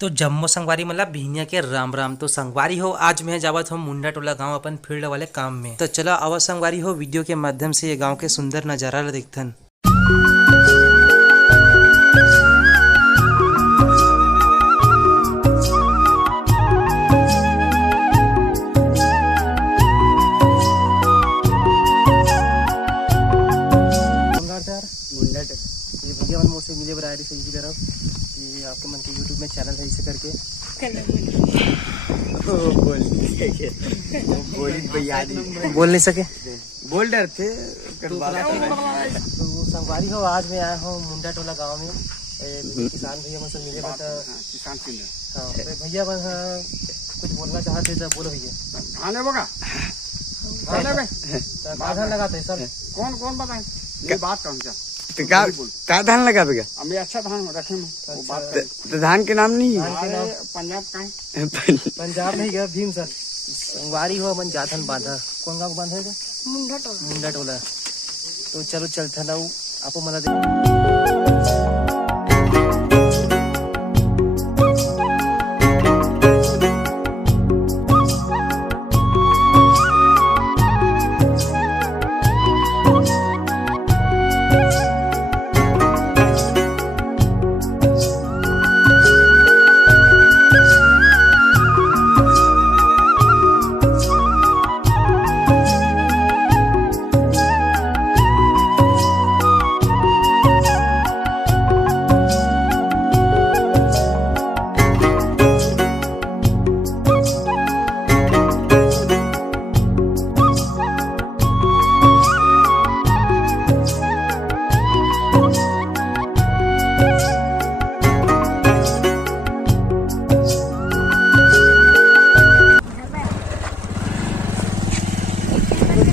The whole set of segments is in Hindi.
तो जम्मू संगवारी मतलब भिनिया के राम राम। तो संगवारी हो, आज मैं जावत हूँ मुंडा टोला गांव अपन फील्ड वाले काम में। तो चलो आवा संगवारी हो, वीडियो के माध्यम से ये गांव के सुंदर नजारा ला देखथन। भैया मन मुझसे मिले बराबर से इसी तरफ कि आपके मन के यूट्यूब में चैनल है इसे करके बोल नहीं सके, बोल डर थे। तो संगवारी हो, आज मैं आया हूँ मुंडा टोला गांव में। किसान भैया मुझसे मिले किसान हाँ, तो भैया बस कुछ बोलना चाहते तो बोलो भैया। धान है बगा धान लगाते सर, कौन कौन बताए ये बात कहूँ क्या क्या धान लगा बेगा? हमें अच्छा धान रखे में वो बात तो धान के नाम नहीं है? पंजाब का है। पंजाब नहीं गया भीम सर। संगवारी हो मन जाथन बांधा, कौन गाँव बांधा है? मुंडा टोला। तो चलो चलते ना आपको मला दे।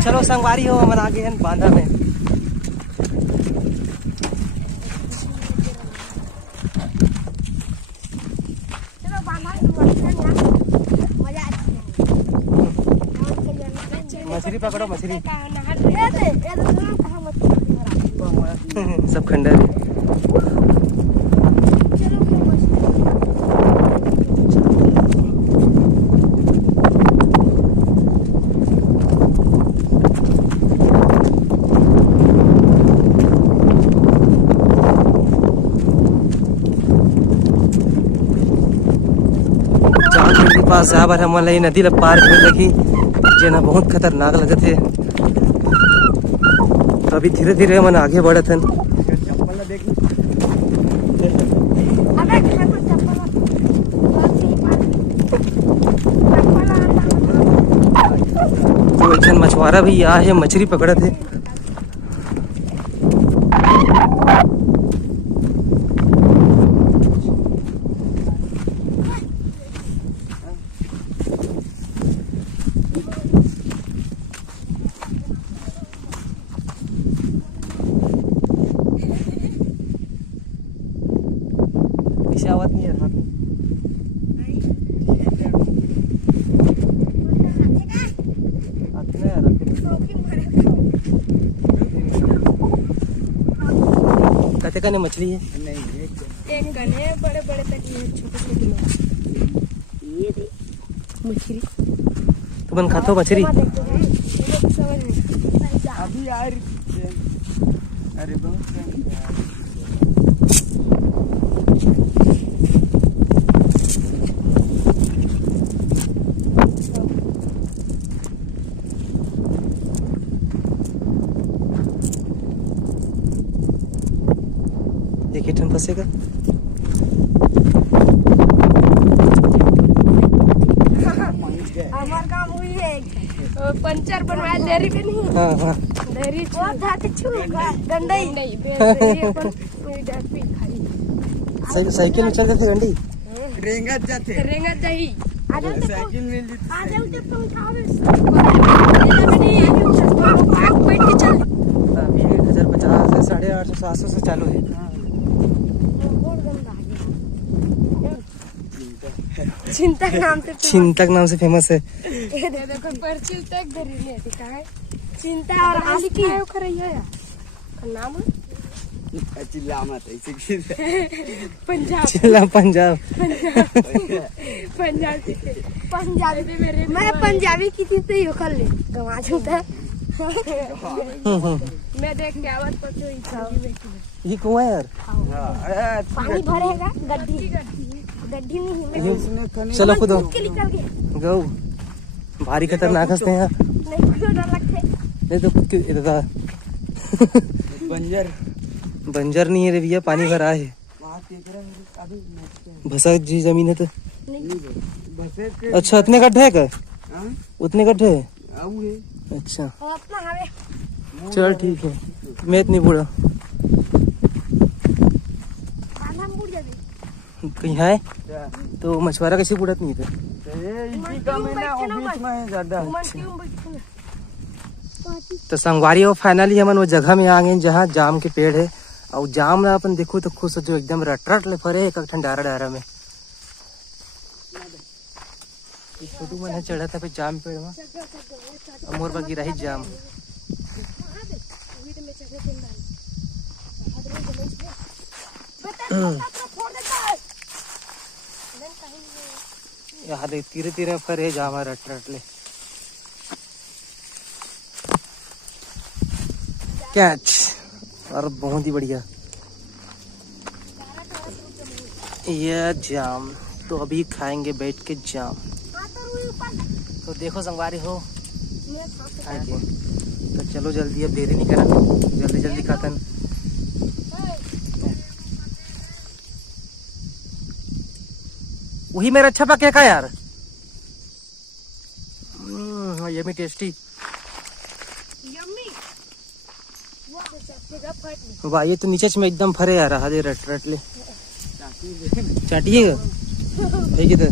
चलो संगवारी हो, हम आगे हैं बांधा में। मछली पकड़ो, मछली सब खंडर है। पास जाबर हमन ला नदी ला पार करे लगी, जेना बहुत खतरनाक लगत है। तो अभी धीरे धीरे हमन आगे बढ़त हन। तो एक जन मछुआरा भी यहाँ है, मछली पकड़त है। आवत नहीं है हाथ में। आते ना यार, कते कने मछली है? नहीं एक कने बड़े बड़े तक छोटे छोटे ये दे मछली। तो बन खातो मछली अभी यार। अरे बहुत एक ही ठन फंसेगा। हमार काम हुई है पंचर बनवाया डेरी पे नहीं। हाँ हाँ डेरी और धाते छु गंडई नहीं डेरी अपन डर पे खाली साइकिल में चल जाते गंडी रेंगत जाही आ जाते साइकिल मिल जाती। आ जाते तो उठावे नहीं आग बैठ के चल। अभी 1050 से 850 700 से चालू है। चिंतक नाम से फेमस है। देखो पर चिंतक धरी नहीं है चिंता और आली की है खरैया का नाम चिल्ला मत ऐसे गिर पंजाब चिल्ला पंजाब। पंजाबी मैं पंजाबी की थी तो ये कर ले गवा झूठा मैं देख के आवत पछो ये कुआं है यार। पानी भरेगा गड्ढी गड्ढी नहीं है चलो खुद के निकल गए गो भारी खतरनाक हंसते हैं यार। नहीं क्यों डर लगते नहीं तो खुद के दादा बंजर बंजर नहीं है रे भैया, पानी भरा है। वहाँ देख रहा है अभी मस्त भसा जी जमीन है तो। नहीं बसे के अच्छा उतने गड्ढे है क्या? हाँ उतने गड्ढे है? आऊ है अच्छा और अपना हवे चल ठीक है, मैं इतनी बूढ़ा पाना मुड़ जाबी कहीं है तो मछुआरा कैसे बूढ़त नहीं थे। ये इसी का महीना और बीच में है ज्यादा मन क्यों बैठे ना तो संगवारी हो फाइनली हमन वो जगह में आ गए जहाँ जाम के पेड़ है। और जाम ला अपन देखो तो खुश जो एकदम रट ले फरे एक ठंडारा डारा में छोटू मन चढ़ा था पे जाम पेड़ में मोर पर गिरा ही जाम। यहाँ देख तीरे तीरे फरे जाम रट ले कैच और बहुत ही बढ़िया ये जाम। तो अभी खाएंगे बैठ के जाम। तो देखो संगवारी हो हाँ जी, तो चलो जल्दी अब देरी नहीं करा, जल्दी जल्दी खातन। वही मेरा अच्छा पके का यार, ये भी टेस्टी। वाह ये तो नीचे में एकदम फरे यार, हादे रट रट ले चाटिएगा ठीक है।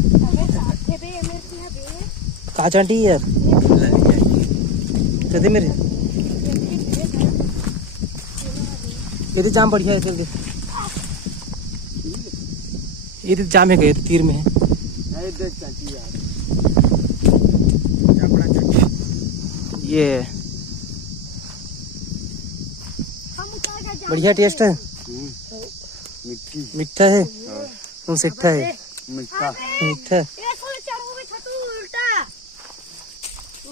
कहाँ चाटी यार चलते मेरे ये तो जाम बढ़िया है। चल के ये तो जाम है गए तो तीर में है। ये बढ़िया टेस्ट है, मीठा है तुम सीखा है मीठा मीठा।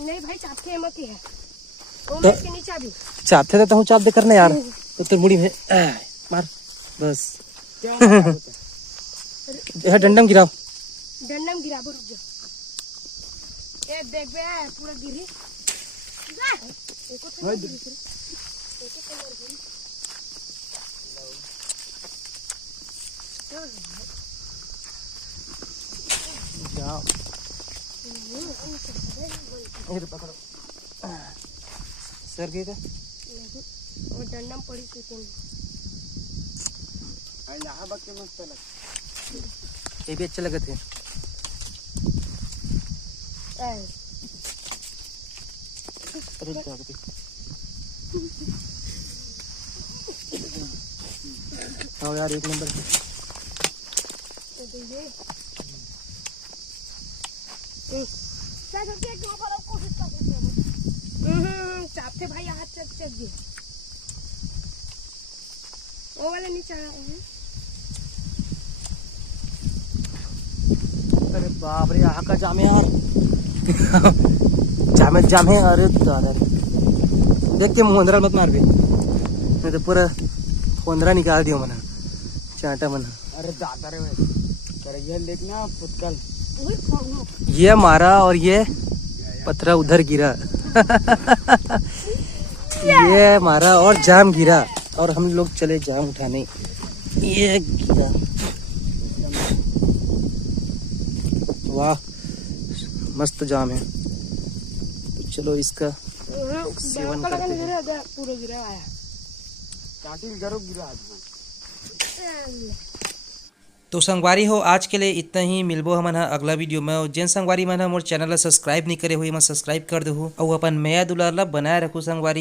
नहीं भाई चापके मत है वो तो- के नीचे भी चापते तो हूँ चाप दे करने यार तो तेरी मुड़ी में मार बस यह डंडम गिराओ डंडम गिरा रुक जा ए देख बे पूरा गिरी जा एको तो गिरी एको कलर गिरी जाओ इधर पकड़ो सर गई था और डंडम पड़ी थी यहाँ बच्चे मस्त लग ये भी अच्छे लगे थे। अरे जाओ हाँ यार एक नंबर चापते भाई हाथ चक चक दिए वो वाला नीचे अरे बाप रे यहाँ का जाम है यार जाम है। अरे दादा देख के मुंदरा मत मार भी नहीं तो पूरा फोंदरा निकाल दियो मना चाटा मना। अरे दादा रे करैया देखना पुतकल ये मारा और ये पत्थरा उधर गिरा ये मारा और जाम गिरा और हम लोग चले जाम उठाने, ये गिरा। वाह मस्त जाम है। तो चलो इसका सेवन करते हैं। पूरा गिरा आया चाटिल गरो गिरा आज तो संगवारी हो आज के लिए इतना ही। मिलबो हमन हा अगला वीडियो में। जेन संगवारी मन हा मोर चैनल ला सब्सक्राइब नहीं करे हुए मन सब्सक्राइब कर दे और अपन नया दुलार ला बनाए रखो संगवारी।